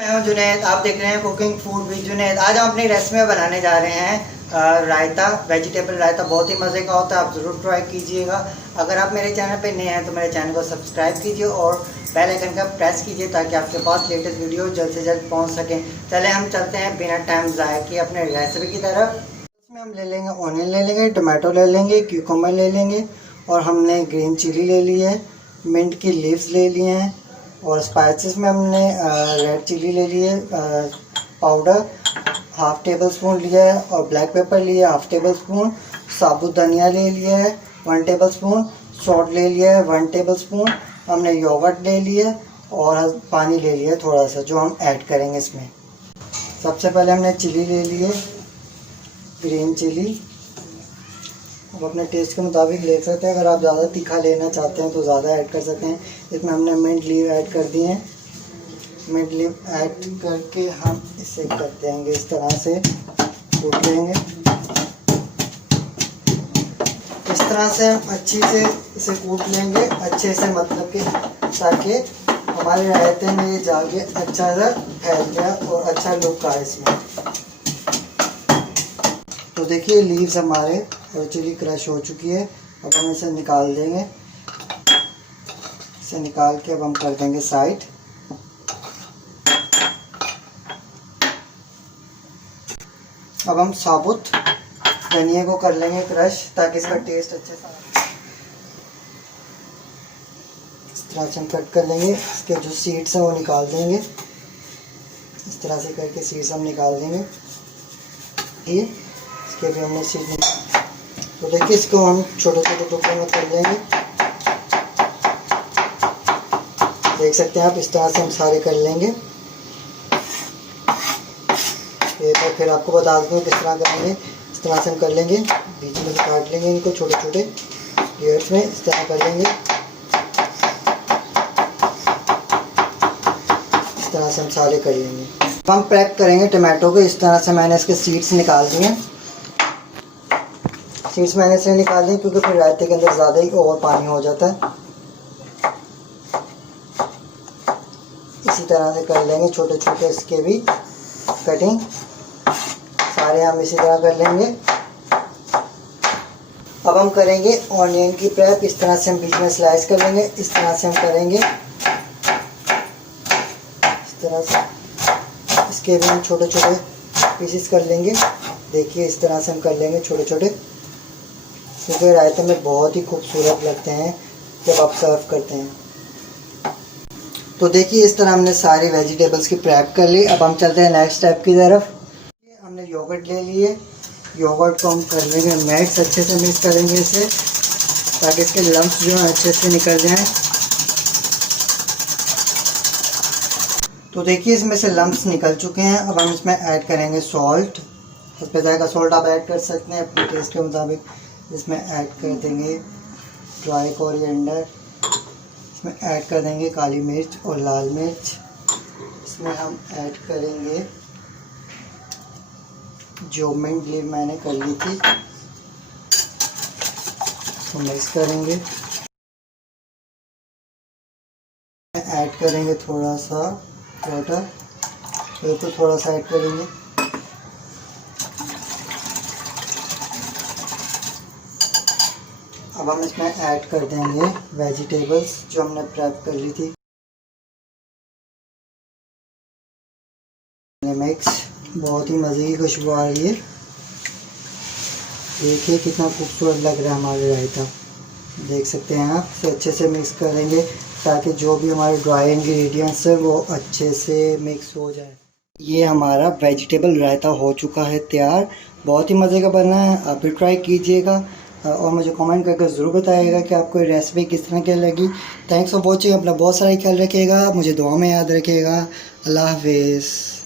मैं हूं जुनैद, आप देख रहे हैं कुकिंग फूड विद जुनैद। आज हम अपनी रेसिपी बनाने जा रहे हैं रायता, वेजिटेबल रायता। बहुत ही मज़े का होता है, आप ज़रूर ट्राई कीजिएगा। अगर आप मेरे चैनल पे नए हैं तो मेरे चैनल को सब्सक्राइब कीजिए और बेल आइकन का प्रेस कीजिए ताकि आपके पास लेटेस्ट वीडियो जल्द से जल्द पहुंच सकें। चले हम चलते हैं बिना टाइम ज़ाया किए अपने रेसिपी की तरफ। इसमें हम ले लेंगे ऑनियन, ले लेंगे टमाटो, ले लेंगे क्यूकम्बर, ले लेंगे और हमने ग्रीन चिली ले ली है, मिंट की लीव्स ले लिए हैं और स्पाइसेस में हमने रेड चिली ले लिए पाउडर हाफ़ टेबल स्पून लिया है और ब्लैक पेपर लिया है हाफ़ टेबल स्पून, साबुत धनिया ले लिया है 1 टेबल स्पून, सॉल्ट ले लिया है 1 टेबल स्पून, हमने योगर्ट ले लिया और पानी ले लिया थोड़ा सा जो हम ऐड करेंगे इसमें। सबसे पहले हमने चिली ले ली है, ग्रीन चिली। अब अपने टेस्ट के मुताबिक ले सकते हैं, अगर आप ज़्यादा तीखा लेना चाहते हैं तो ज़्यादा ऐड कर सकते हैं। इसमें हमने मिंट लीव ऐड कर दिए हैं। मिंट लीव ऐड करके हम इसे कर देंगे, इस तरह से कूट लेंगे। इस तरह से हम अच्छी से इसे कूट लेंगे, अच्छे से, मतलब कि ताकि हमारे रायते में ये जाके अच्छा सा फैल जाए और अच्छा लुक आए इसमें। तो देखिए लीव्स हमारे और चिली क्रश हो चुकी है। अब हम इसे निकाल देंगे। इसे निकाल के अब हम कर देंगे साइड। अब हम साबुत धनिया को कर लेंगे क्रश ताकि इसका टेस्ट अच्छे से इस तरह से हम कट कर लेंगे। इसके जो सीड्स हैं वो निकाल देंगे, इस तरह से करके सीड्स हम निकाल देंगे। ये इसके भी हमने सीड निकाल। तो देखिए इसको हम छोटे छोटे टुकड़ों में कर लेंगे। देख सकते हैं आप, इस तरह से हम सारे कर लेंगे। एक बार फिर आपको बता दूँ किस तरह करेंगे। इस तरह से हम कर लेंगे, बीच में से काट लेंगे इनको छोटे छोटे लेयर्स में, इस तरह कर लेंगे। इस तरह से हम सारे कर लेंगे। अब हम पैक करेंगे टमाटो को। इस तरह से मैंने इसके सीड्स निकाल दिए। सीड्स मैंने से निकाल दी क्योंकि फिर रायते के अंदर ज़्यादा ही ओवर पानी हो जाता है। इसी तरह से कर लेंगे छोटे छोटे इसके भी कटिंग, सारे हम इसी तरह कर लेंगे। अब हम करेंगे ऑनियन की प्रेप। इस तरह से हम बीच में स्लाइस कर लेंगे, इस तरह से हम करेंगे, इस तरह से इसके भी हम छोटे छोटे पीसेस कर लेंगे। देखिए इस तरह से हम कर लेंगे छोटे छोटे, क्योंकि रायते में बहुत ही खूबसूरत लगते हैं जब आप सर्व करते हैं। तो देखिए इस तरह हमने सारी वेजिटेबल्स की प्रेप कर ली। अब हम चलते हैं नेक्स्ट स्टेप की तरफ। हमने योगर्ट ले लिए, योगर्ट को हम कर लेंगे मिक्स, अच्छे से मिक्स करेंगे इसे ताकि इसके लम्प्स जो हैं अच्छे से निकल जाएं। तो देखिए इसमें से लम्प्स निकल चुके हैं। अब हम इसमें ऐड करेंगे सॉल्ट। इसमें जाएगा सॉल्ट आप ऐड कर सकते हैं अपने टेस्ट के मुताबिक। इसमें ऐड कर देंगे ड्राई कोरिएंडर, इसमें ऐड कर देंगे काली मिर्च और लाल मिर्च। इसमें हम ऐड करेंगे जो मिंट लीव मैंने कर ली थी, तो मिक्स करेंगे। ऐड करेंगे थोड़ा सा वाटर, बिल्कुल थोड़ा सा ऐड करेंगे। अब हम इसमें ऐड कर देंगे वेजिटेबल्स जो हमने प्रेप कर ली थी। मिक्स, बहुत ही मज़े की खुशबू आ रही है। देखिए कितना खूबसूरत लग रहा है हमारा रायता, देख सकते हैं आप। इसे अच्छे से मिक्स करेंगे ताकि जो भी हमारे ड्राई इंग्रेडिएंट्स है वो अच्छे से मिक्स हो जाए। ये हमारा वेजिटेबल रायता हो चुका है तैयार। बहुत ही मज़े का बना है, आप भी ट्राई कीजिएगा और मुझे कमेंट करके ज़रूर बताइएगा कि आपको रेसिपी किस तरह की लगी। Thanks for watching. अपना बहुत सारा ख्याल रखिएगा, मुझे दुआ में याद रखिएगा। अल्लाह हाफिज़।